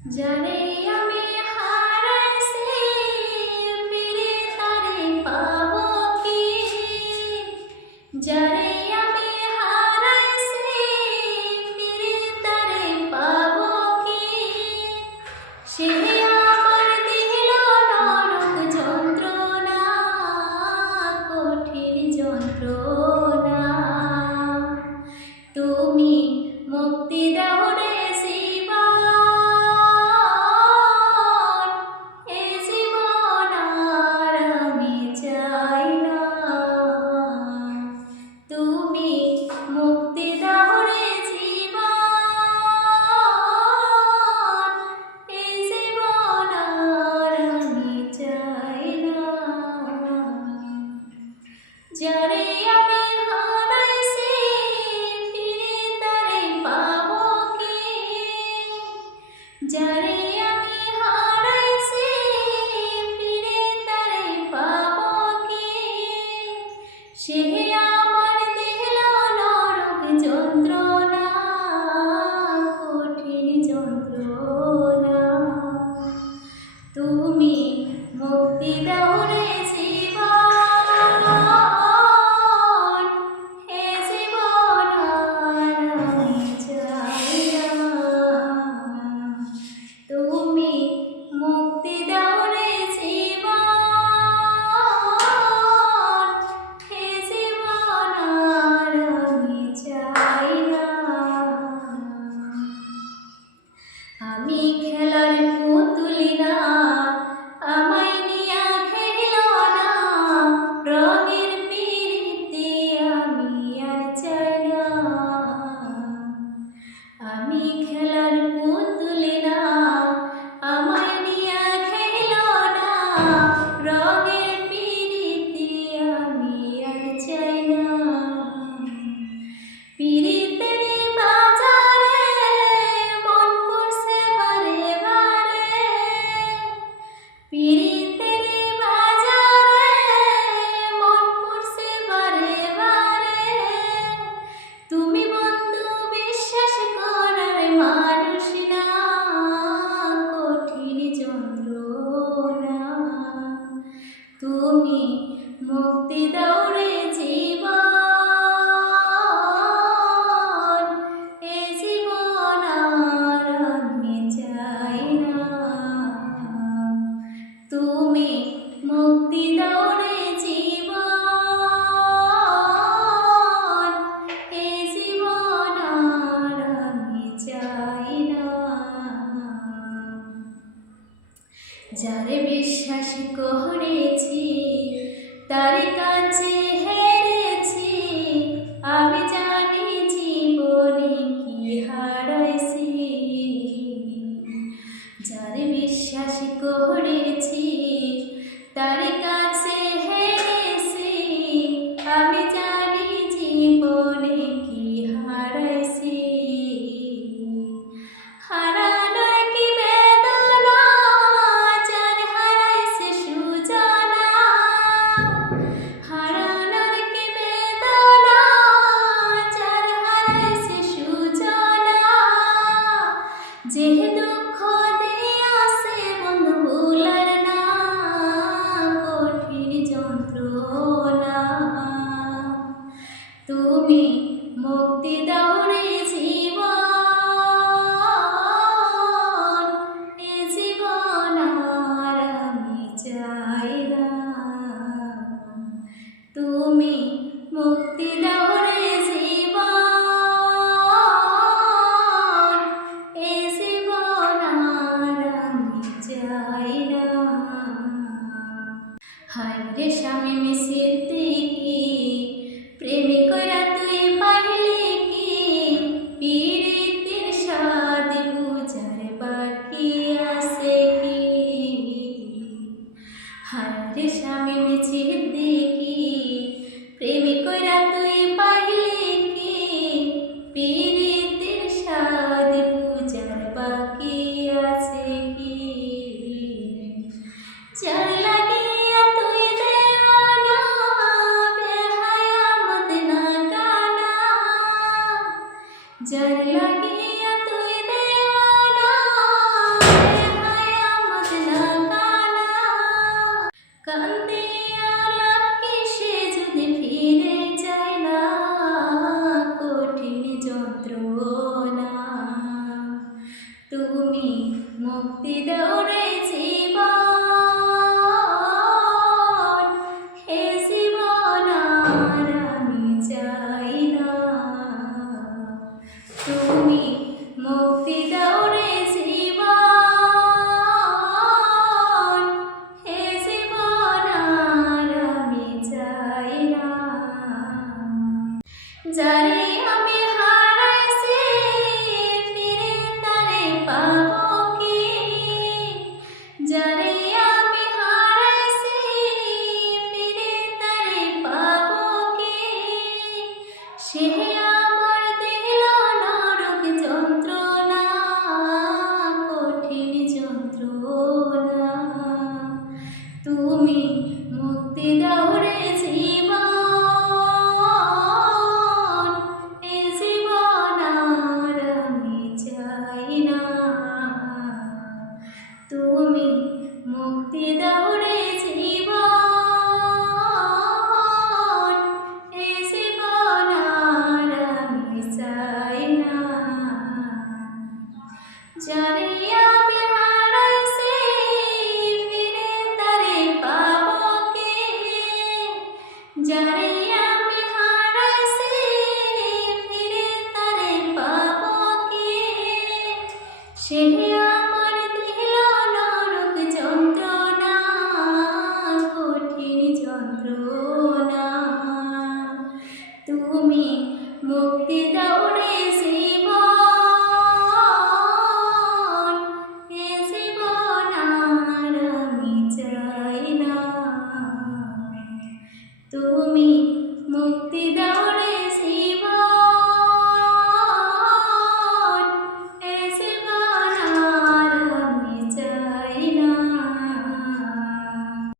জানে আমি হারাইছি ফিরে তারে পাবো কি, জানে আমি হারাইছি ফিরে তারে পাবো কি, সে আমার দিল নরক যন্ত্রণা, কঠিন যন্ত্রণা। তুমি মুক্তি দাও রে জীবন, এ জীবন আর আমি চাই না। তুমি মুক্তি দাও রে জীবন, এ জীবন আর আমি চাই না। যারে আমি হারাইছি ফিরে তারে পাবো কি, যারে আমি হারাইছি ফিরে তারে পাবো কি, সে আমার দিল নরক যন্ত্রণা, কঠিন যন্ত্রণা। তুমি মুক্তি দাও রে জীবন, হে জীবন আর আমি চাই না। তুমি মুক্তি দাও রে জীবন, হে জীবন আর আমি চাই না। আমি খেলার পুতুলি না, আমায় নিয়া খেল না, রঙের পিরিতি আমি আর চাই না। আমি খেলার পুতুলি না, আমায় নিয়া খেল না, রঙের পিরিতি আমি আর চাই না। পিরিতের বাজারে মন পড়ছে বারে বারে, পিরিতের বাজারে মন পড়ছে বারে বারে। তুমি বন্ধু বিশ্বাস করার মানুষ না, কঠিন যন্ত্রণা। তুমি মুক্তি দাও রে জীবন, এ জীবন আর আমি চাই না। তুমি মুক্তি দাও রে জীবন, এ জীবন আর আমি চাই না। যারে বিশ্বাস করেছি তার কাছে হেরেছি, আমি জানি জীবনে কি হারাইছি। যারে বিশ্বাস করেছি তার কাছে হেরেছি, আমি জানি জীবনে কি হারাইছি। হারানোর কি বেদনা, যার হারাইছে সুজানা, হারানোর কি বেদনা, যার হারাইছে সুজানা। যে দুঃখ দিয়াছে বন্ধু ভুলার না, কঠিন যন্ত্রণা। তুমি মুক্তি দাও রে জীবন, এ জীবন আর আমি চাই না। তুমি মুক্তি দাও রে জীবন, এ জীবন আর আমি চাই না। হায় রে স্বামী সিদ্দিকী, প্রেমিকরা তুই পাইলে কি, পীড়িতের স্বাদ বুঝার বাকি আছে কি। হায় রে স্বামী সিদ্দিকী, প্রেমিকরা তুই পাইলে কি, পীড়িতের স্বাদ বুঝার বাকি আছে কি। যার লাগিয়া তুই দেওয়ানা, তুমি মুক্তি দাও রে